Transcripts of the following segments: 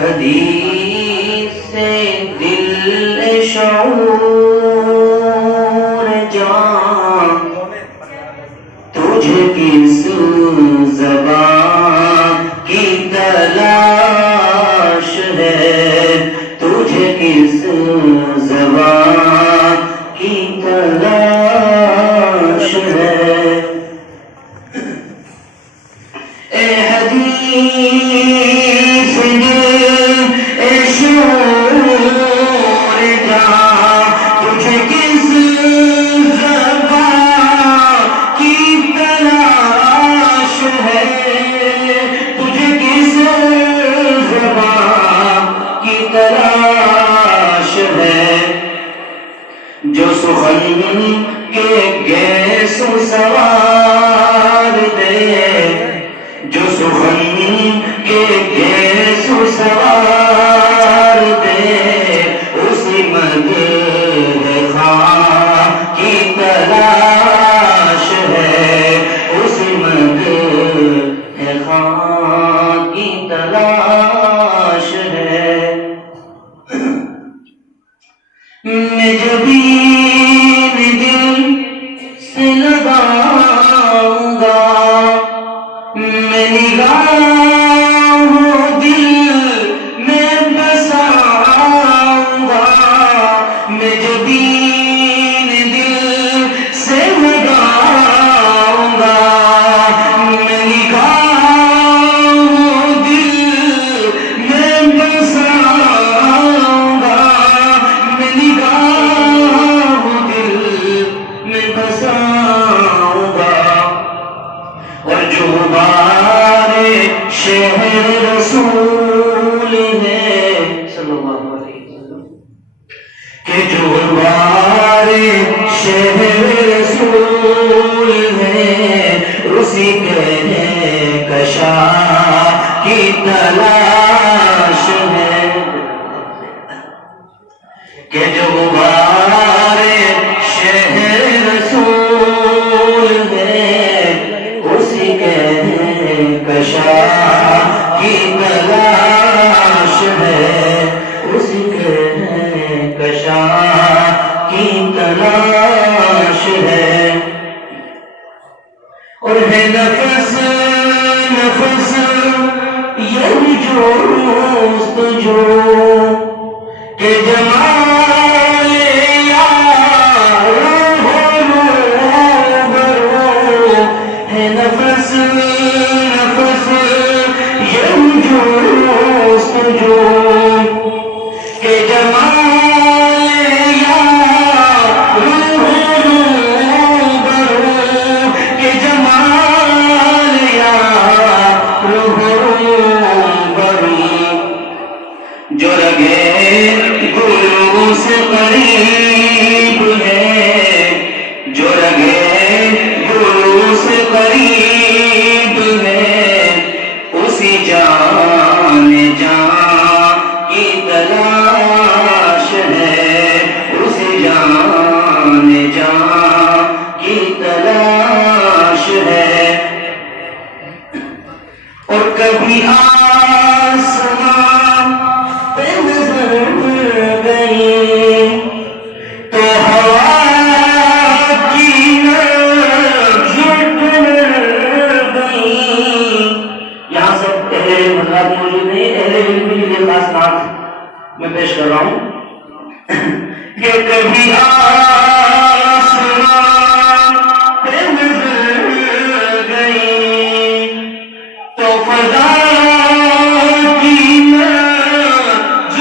حدیث سے دل شعور جان تجھے کس زبان کی تلاش ہے، تجھے کس زبان کی تلاش ہے؟ اے حدیث اے شعور جان تجھے کس زبان کی تلاش ہے، تجھے کس زبان کی تلاش ہے؟ جو سخن کے گیسو سوار دے، جو سخن کے گیسو سوار دے، اسی مدح خواہ کی تلاش ہے، اسی مدح خواہ کی تلاش ہے۔ میں جبین دل سے لگاؤں گا، میں نگاہوں دل میں بساؤں گا، میں جبین دل سے لگاؤں گا، میں نگاہوں دل میں بساؤں گا، میں نگاہوں دل میں بساؤں گا۔ اور جو بار شہر رسول ہے صلی اللہ علیہ وسلم، کہ جو بار شہر رسول ہے، اسی کہنے کشا کی تلاش ہے، کہ جو بار شہر رسول ہے، اسی کہنے کشا کی تلاش ہے، اسی کہنے کشا کی تلاش ہے۔ اور ہے نفس نفس یرجو جستجو کہ جمال یار روبرو، ہے نفس نفس یرجو جستجو کہ جمال یار روبرو، کہ جمال یار روبرو۔ جو رگے گلو سے قریب ہے، جو رگے گلو سے قریب ہے، اسی جان جان کی تلاش ہے، اسی جان جان کی تلاش ہے۔ اور کبھی آسمان پہ نظر گئی تو ہوا کی نبض گئی۔ یہاں سب اہل حضرات موجود ہیں، اہل علم کے لیے خاص بات میں پیش کر رہا ہوں کہ کبھی آسمان پہ نظر گئی تو فضا کی نبض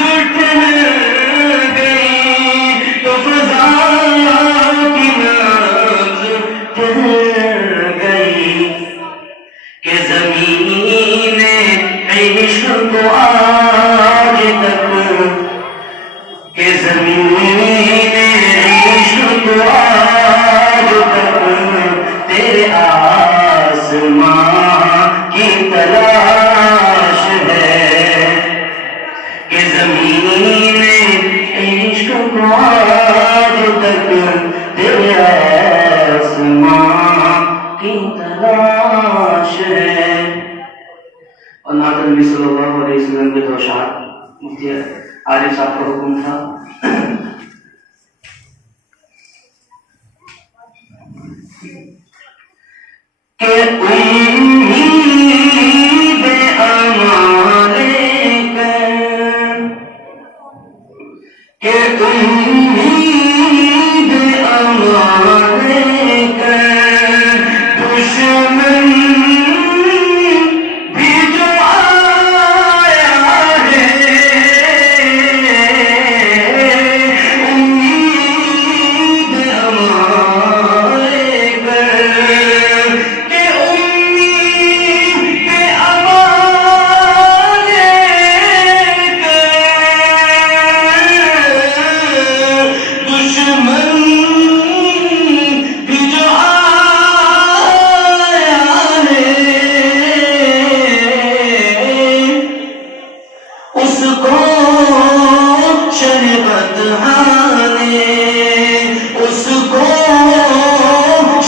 گئی، تو فضا کی نبض گئی، کہ زمین عشق کو آج تک، کہ زمین عشق کو آج تک تیرے آسمان کی تلاش ہے، کہ زمین عشق کو آج تک تیرے آسمان کی تلاش ہے۔ اور نبی صلی اللہ علیہ وسلم سلسلے میں دو اشعار مفتی عارف صاحب کا حکم تھا. کہ امید امانے کر، کہ امید امانے کر، دشمن بھی جو آیا ہے امید امانے کر، کہ امید امانے کر، دشمن بھی جو آیا ہے اس کو شربت ہانے، اس کو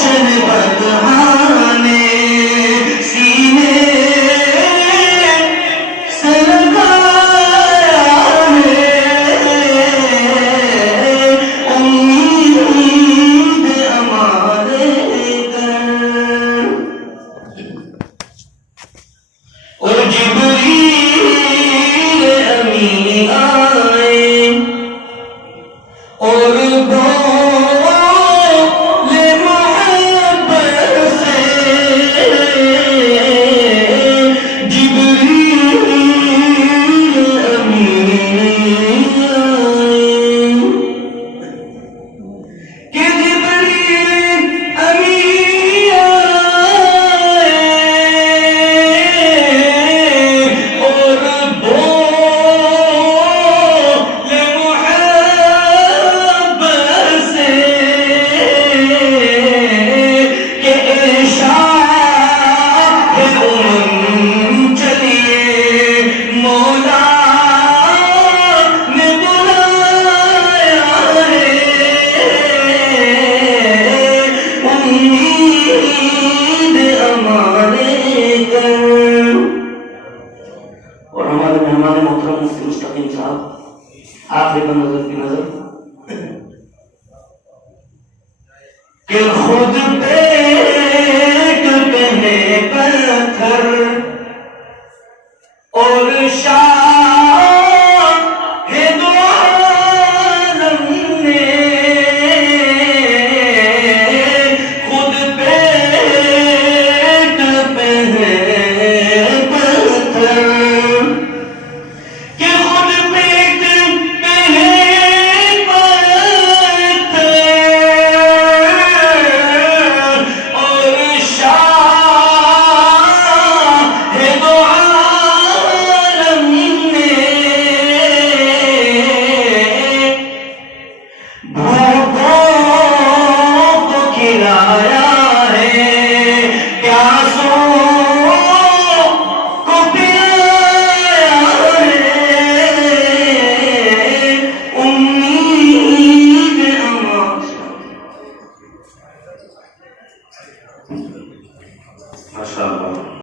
شربت ہانے سینے سے لگایا ہے امید ہمارے گھر. اور جبریل امین آئے اور بولے محبت سے، جبریل امین آئے کہ جبریل امین آئے اور بولے محبت سے کہ ارشاد امم چلیے مولا نے بلایا ہے امید ہمارے گھر. اور ہمارے مہمان محترم مفتی مستقیم صاحب آخری کا نظر کی نظر کہ خود پیٹ پہ ہے پتھر اور شاہ ہے دو عالم میں، خود پیٹ پہ ہے پتھر، کہ خود پیٹ پہ ہے پتھر اور شاہ ہے دو عالم میں، بھوکوں کو کھلایا